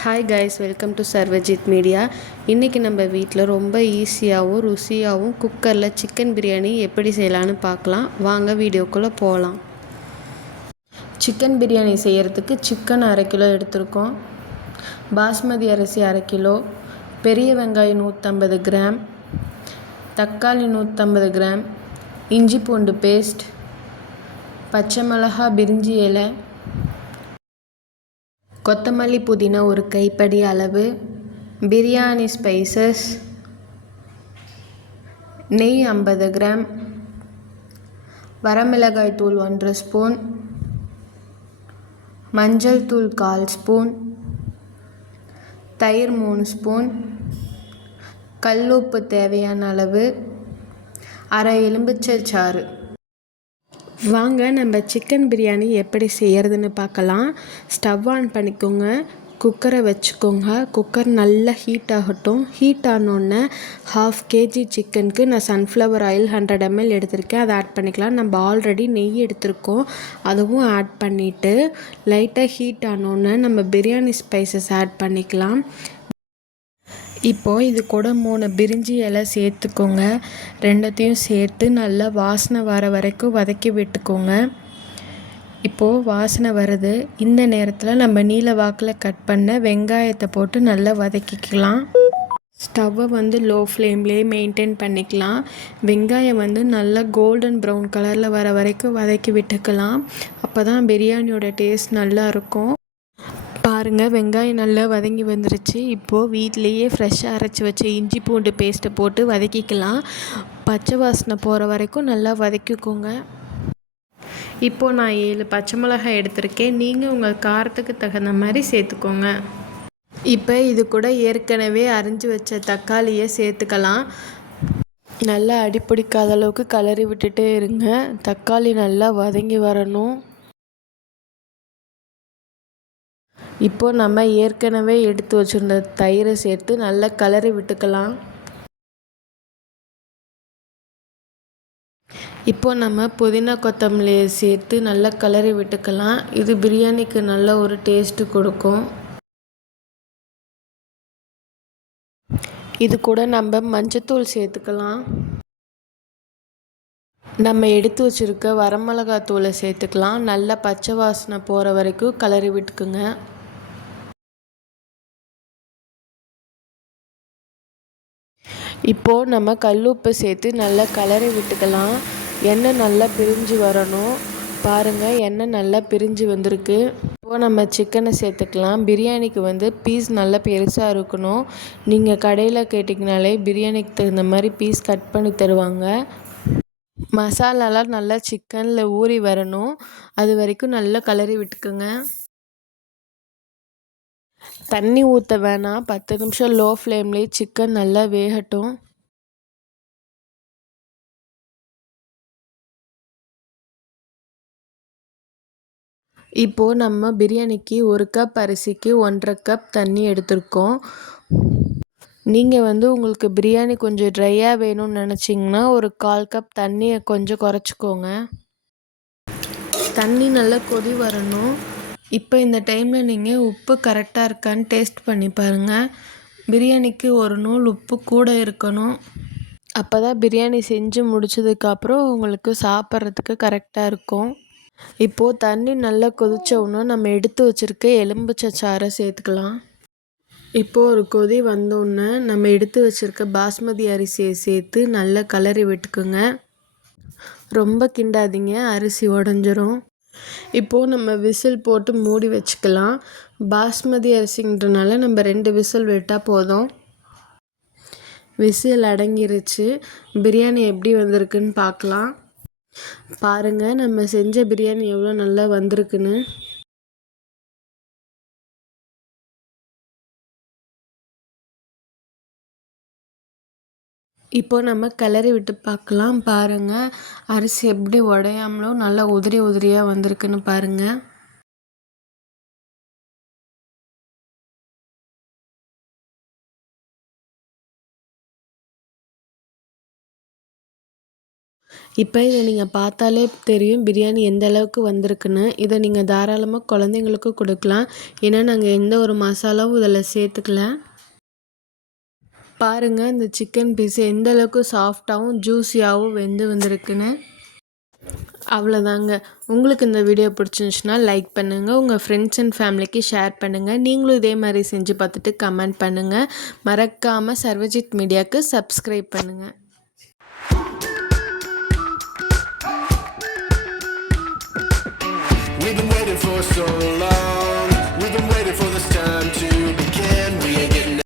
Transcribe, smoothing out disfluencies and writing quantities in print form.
Hi guys, welcome to Sarvajit media. இன்றைக்கி நம்ம வீட்டில் ரொம்ப ஈஸியாகவும் ருசியாகவும் குக்கரில் சிக்கன் பிரியாணி எப்படி செய்யலான்னு பார்க்கலாம். வாங்க வீடியோக்குள்ளே போகலாம். சிக்கன் பிரியாணி செய்கிறதுக்கு சிக்கன் 1/2 கிலோ எடுத்திருக்கோம். பாஸ்மதி அரிசி 1/2 கிலோ, பெரிய வெங்காயம் 150 கிராம், தக்காளி 150 கிராம், இஞ்சி பூண்டு பேஸ்ட், பச்சை மிளகாய், பிரிஞ்சி இலை, கொத்தமல்லி புதினா ஒரு கைப்படி அளவு, பிரியாணி ஸ்பைசஸ், நெய் 50 கிராம், வரமிளகாய் தூள் 1 ஸ்பூன், மஞ்சள் தூள் 1/4 ஸ்பூன், தயிர் 3 ஸ்பூன், கல்லுப்பு தேவையான அளவு, அரை எலுமிச்சை சாறு. வாங்க நம்ம சிக்கன் பிரியாணி எப்படி செய்கிறதுன்னு பார்க்கலாம். ஸ்டவ் ஆன் பண்ணிக்கோங்க, குக்கரை வச்சுக்கோங்க. குக்கர் நல்லா ஹீட் ஆகட்டும். ஹீட் ஆனோடனே 1/2 kg சிக்கனுக்கு நான் சன்ஃப்ளவர் ஆயில் 100 ml எடுத்திருக்கேன். அதை ஆட் பண்ணிக்கலாம். நம்ம ஆல்ரெடி நெய் எடுத்திருக்கோம், அதுவும் ஆட் பண்ணிவிட்டு லைட்டாக ஹீட் ஆனோடனே நம்ம பிரியாணி ஸ்பைசஸ் ஆட் பண்ணிக்கலாம். இப்போது இது கூட 3 பிரிஞ்சி இலை சேர்த்துக்கோங்க. ரெண்டத்தையும் சேர்த்து நல்லா வாசனை வர வரைக்கும் வதக்கி விட்டுக்கோங்க. இப்போது வாசனை வருது. இந்த நேரத்தில் நம்ம நீல வாக்கில் கட் பண்ண வெங்காயத்தை போட்டு நல்லா வதக்கிக்கலாம். ஸ்டவ்வை லோ ஃப்ளேம்லேயே மெயின்டைன் பண்ணிக்கலாம். வெங்காயம் நல்லா கோல்டன் ப்ரௌன் கலரில் வர வரைக்கும் வதக்கி விட்டுக்கலாம். அப்போ தான் பிரியாணியோட டேஸ்ட் நல்லா இருக்கும். பாருங்கள், வெங்காயம் நல்லா வதங்கி வந்துருச்சு. இப்போது வீட்டிலையே ஃப்ரெஷ்ஷாக அரைச்சி வச்ச இஞ்சி பூண்டு பேஸ்ட்டை போட்டு வதக்கிக்கலாம். பச்சை வாசனை போகிற வரைக்கும் நல்லா வதக்கிக்கோங்க. இப்போது நான் 7 பச்சை மிளகாய் எடுத்திருக்கேன். நீங்கள் உங்கள் காரத்துக்கு தகுந்த மாதிரி சேர்த்துக்கோங்க. இப்போ இது கூட ஏற்கனவே அரிஞ்சு வச்ச தக்காளியை சேர்த்துக்கலாம். நல்லா அடிப்பிடிக்காத அளவுக்கு கிளறி விட்டுட்டே இருங்க. தக்காளி நல்லா வதங்கி வரணும். இப்போது நம்ம ஏற்கனவே எடுத்து வச்சுருந்த தயிரை சேர்த்து நல்லா கிளறி விட்டுக்கலாம். இப்போது நம்ம புதினா கொத்தமல்லியை சேர்த்து நல்லா கிளறி விட்டுக்கலாம். இது பிரியாணிக்கு நல்ல ஒரு டேஸ்ட்டு கொடுக்கும். இது கூட நம்ம மஞ்சத்தூள் சேர்த்துக்கலாம். நம்ம எடுத்து வச்சுருக்க வரமிளகாய் தூளை சேர்த்துக்கலாம். நல்லா பச்சை வாசனை போகிற வரைக்கும் கிளறி விட்டுக்குங்க. இப்போது நம்ம கல்லுப்பு சேர்த்து நல்லா கிளறி விட்டுக்கலாம். எண்ணெய் நல்லா பிரிஞ்சு வரணும். பாருங்கள், எண்ணெய் நல்லா பிரிஞ்சு வந்திருக்கு. இப்போது நம்ம சிக்கனை சேர்த்துக்கலாம். பிரியாணிக்கு பீஸ் நல்லா பெருசாக இருக்கணும். நீங்கள் கடையில் கேட்டிங்கனாலே பிரியாணிக்கு தகுந்த மாதிரி பீஸ் கட் பண்ணி தருவாங்க. மசாலாலாம் நல்லா சிக்கனில் ஊறி வரணும். அது வரைக்கும் நல்லா கிளறி விட்டுக்குங்க. தண்ணி ஊற்ற வேணாம். 10 நிமிஷம் லோ ஃப்ளேம்லேயே சிக்கன் நல்லா வேகட்டும். இப்போது நம்ம பிரியாணிக்கு 1 கப் அரிசிக்கு 1.5 கப் தண்ணி எடுத்திருக்கோம். நீங்கள் உங்களுக்கு பிரியாணி கொஞ்சம் ட்ரையாக வேணும்னு நினச்சிங்கன்னா ஒரு 1/4 கப் தண்ணியை கொஞ்சம் குறைச்சிக்கோங்க. தண்ணி நல்லா கொதி வரணும். இப்போ இந்த டைமில் நீங்கள் உப்பு கரெக்டாக இருக்கான்னு டேஸ்ட் பண்ணி பாருங்கள். பிரியாணிக்கு ஒரு நூல் உப்பு கூட இருக்கணும். அப்போ தான் பிரியாணி செஞ்சு முடிச்சதுக்கப்புறம் உங்களுக்கு சாப்பிட்றதுக்கு கரெக்டாக இருக்கும். இப்போது தண்ணி நல்லா கொதித்தோடனே நம்ம எடுத்து வச்சுருக்க எலுமிச்சை சாறை சேர்த்துக்கலாம். இப்போது ஒரு கொதி வந்தோடனே நம்ம எடுத்து வச்சுருக்க பாஸ்மதி அரிசியை சேர்த்து நல்லா கிளறி விட்டுக்குங்க. ரொம்ப கிண்டாதீங்க, அரிசி உடஞ்சிரும். இப்போது நம்ம விசில் போட்டு மூடி வச்சுக்கலாம். பாஸ்மதி அரிசின்றனால நம்ம 2 விசில் விட்டால் போதும். விசில் அடங்கிருச்சு. பிரியாணி எப்படி வந்திருக்குன்னு பார்க்கலாம். பாருங்கள், நம்ம செஞ்ச பிரியாணி எவ்வளோ நல்லா வந்திருக்குன்னு. இப்போது நம்ம கிளறி விட்டு பார்க்கலாம். பாருங்கள், அரிசி எப்படி உடையாமலும் நல்லா உதிரி உதிரியாக வந்திருக்குன்னு பாருங்கள். இப்போ இதை நீங்கள் பார்த்தாலே தெரியும் பிரியாணி எந்த அளவுக்கு வந்திருக்குன்னு. இதை நீங்கள் தாராளமாக குழந்தைங்களுக்கும் கொடுக்கலாம். ஏன்னா நாங்கள் எந்த ஒரு மசாலாவும் இதில் சேர்த்துக்கல. பாருங்கள் இந்த சிக்கன் பீஸ் எந்த அளவுக்கு சாஃப்டாகவும் ஜூஸியாகவும் வெந்து வந்திருக்குன்னு. அவ்வளோதாங்க. உங்களுக்கு இந்த வீடியோ பிடிச்சிருந்துச்சுன்னா லைக் பண்ணுங்கள், உங்கள் ஃப்ரெண்ட்ஸ் அண்ட் ஃபேமிலிக்கு ஷேர் பண்ணுங்கள். நீங்களும் இதே மாதிரி செஞ்சு பார்த்துட்டு கமெண்ட் பண்ணுங்கள். மறக்காமல் சர்வஜித் மீடியாவுக்கு சப்ஸ்கிரைப் பண்ணுங்கள். We've been waiting for so long.